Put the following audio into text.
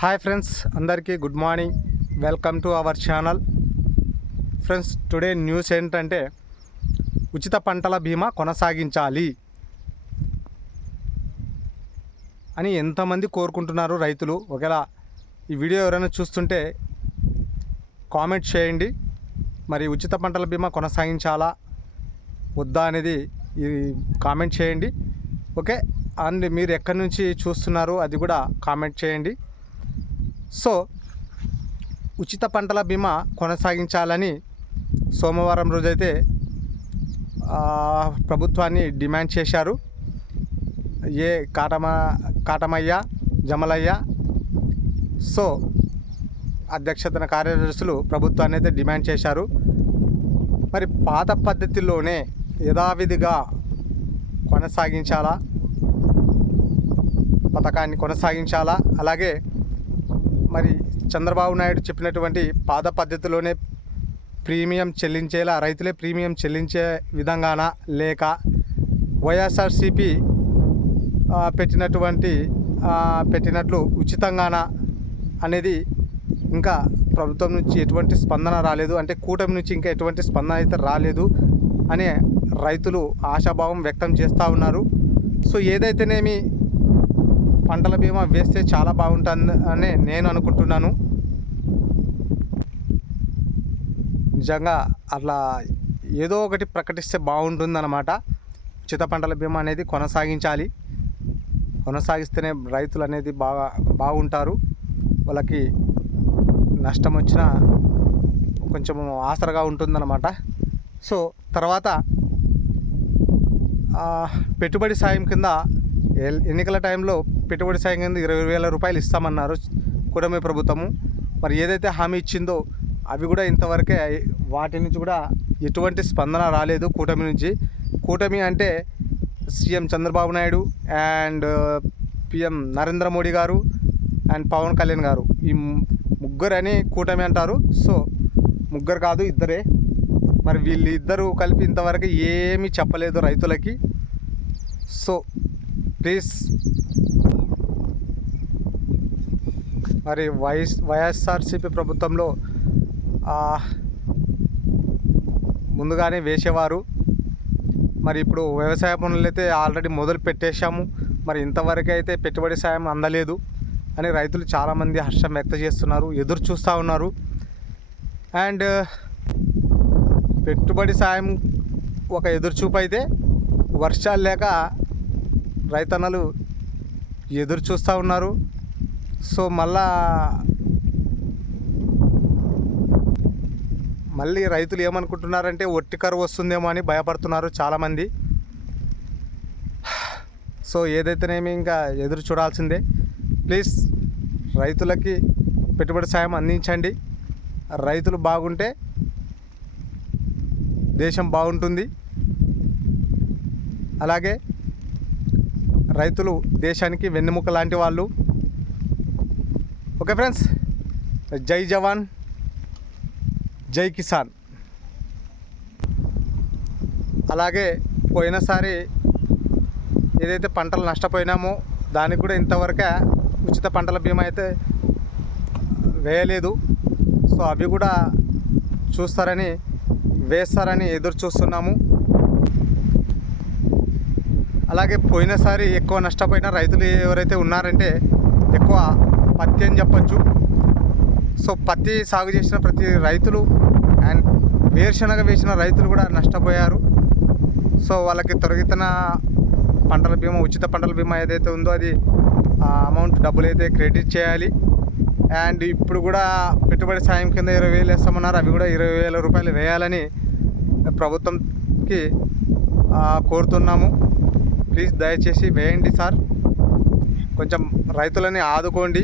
Hi friends, అందరికీ good morning. Welcome to our channel. Friends, today news ఏంటంటే ఉచిత పంటల బీమా కొనసాగించాలి అని ఎంతమంది కోరుకుంటున్నారు రైతులు. ఒకవేళ ఈ వీడియో ఎవరైనా చూస్తుంటే కామెంట్ చేయండి. మరి ఉచిత పంటల బీమా కొనసాగించాలా వద్దా అనేది ఈ కామెంట్ చేయండి. ఓకే, అండ్ మీరు ఎక్కడి నుంచి చూస్తున్నారు అది కూడా కామెంట్ చేయండి. సో ఉచిత పంటల బీమా కొనసాగించాలని సోమవారం రోజైతే ప్రభుత్వాన్ని డిమాండ్ చేశారు. కాటమయ్య, జమలయ్య సో అధ్యక్షతన కార్యదర్శులు ప్రభుత్వాన్ని అయితే డిమాండ్ చేశారు. మరి పాత పద్ధతిలోనే యథావిధిగా కొనసాగించాలా, పథకాన్ని కొనసాగించాలా, అలాగే మరి చంద్రబాబు నాయుడు చెప్పినటువంటి పాత పద్ధతిలోనే ప్రీమియం చెల్లించేలా రైతులే ప్రీమియం చెల్లించే విధంగానా, లేక వైఎస్ఆర్సీపీ పెట్టినట్లు ఉచితంగానా అనేది ఇంకా ప్రభుత్వం నుంచి ఎటువంటి స్పందన రాలేదు. అంటే కూటమి నుంచి ఇంకా ఎటువంటి స్పందన అయితే రాలేదు అని రైతులు ఆశాభావం వ్యక్తం చేస్తూ ఉన్నారు. సో ఏదైతేనేమి పంటల బీమా వేస్తే చాలా బాగుంటుంది అని నేను అనుకుంటున్నాను. నిజంగా అట్లా ఏదో ఒకటి ప్రకటిస్తే బాగుంటుందన్నమాట. ఉచిత పంటల బీమా అనేది కొనసాగిస్తేనే రైతులు అనేది బాగుంటారు. వాళ్ళకి నష్టం వచ్చినా కొంచెం ఆసరగా ఉంటుందన్నమాట. సో తర్వాత పెట్టుబడి సాయం కింద ఎన్నికల టైంలో పెట్టుబడి సాయం కింద 20,000 రూపాయలు ఇస్తామన్నారు కూటమి ప్రభుత్వము. మరి ఏదైతే హామీ ఇచ్చిందో అవి కూడా ఇంతవరకే, వాటి నుంచి కూడా ఎటువంటి స్పందన రాలేదు కూటమి నుంచి. కూటమి అంటే CM Chandrababu Naidu and PM Narendra Modi గారు అండ్ పవన్ కళ్యాణ్ గారు, ఈ ముగ్గురు అని కూటమి అంటారు. సో ముగ్గురు కాదు, ఇద్దరే. మరి వీళ్ళిద్దరూ కలిపి ఇంతవరకు ఏమీ చెప్పలేదు రైతులకి. సో ప్లీజ్ మరి వైఎస్ఆర్సీపీ ప్రభుత్వంలో ముందుగానే వేసేవారు. మరి ఇప్పుడు వ్యవసాయ పనులు అయితే ఆల్రెడీ మొదలు పెట్టేశాము. మరి ఇంతవరకు అయితే పెట్టుబడి సాయం అందలేదు అని రైతులు చాలామంది హర్షం వ్యక్తం చేస్తున్నారు, ఎదురు చూస్తూ ఉన్నారు. అండ్ పెట్టుబడి సాయం ఒక ఎదురుచూపు అయితే, వర్షాలు లేక రైతన్నలు ఎదురు చూస్తూ ఉన్నారు. సో మళ్ళీ రైతులు ఏమనుకుంటున్నారంటే ఒట్టి కరువు వస్తుందేమో అని భయపడుతున్నారు చాలామంది. సో ఏదైతేనేమి ఇంకా ఎదురు చూడాల్సిందే. ప్లీజ్ రైతులకి పెట్టుబడి సాయం అందించండి. రైతులు బాగుంటే దేశం బాగుంటుంది. అలాగే రైతులు దేశానికి వెన్నెముక లాంటి వాళ్ళు. ఓకే ఫ్రెండ్స్, జై జవాన్ జై కిసాన్. అలాగే పోయినసారి ఏదైతే పంటలు నష్టపోయినామో దానికి కూడా ఇంతవరకే ఉచిత పంటల బీమా అయితే వేయలేదు. సో అవి కూడా వేస్తారని ఎదురు చూస్తున్నాము. అలాగే పోయినసారి ఎక్కువ నష్టపోయిన రైతులు ఎవరైతే ఉన్నారంటే ఎక్కువ పత్తి అని చెప్పచ్చు. సో పత్తి సాగు చేసిన ప్రతి రైతులు అండ్ వేరుశనగ వేసిన రైతులు కూడా నష్టపోయారు. సో వాళ్ళకి తొలగితన పంటల బీమా, ఉచిత పంటల బీమా ఏదైతే ఉందో అది అమౌంట్ డబ్బులు అయితే క్రెడిట్ చేయాలి. అండ్ ఇప్పుడు కూడా పెట్టుబడి సాయం కింద 20,000 వేస్తామన్నారు, అవి కూడా 20,000 రూపాయలు వేయాలని ప్రభుత్వంకి కోరుతున్నాము. ప్లీజ్ దయచేసి వేయండి సార్, కొంచెం రైతులని ఆదుకోండి.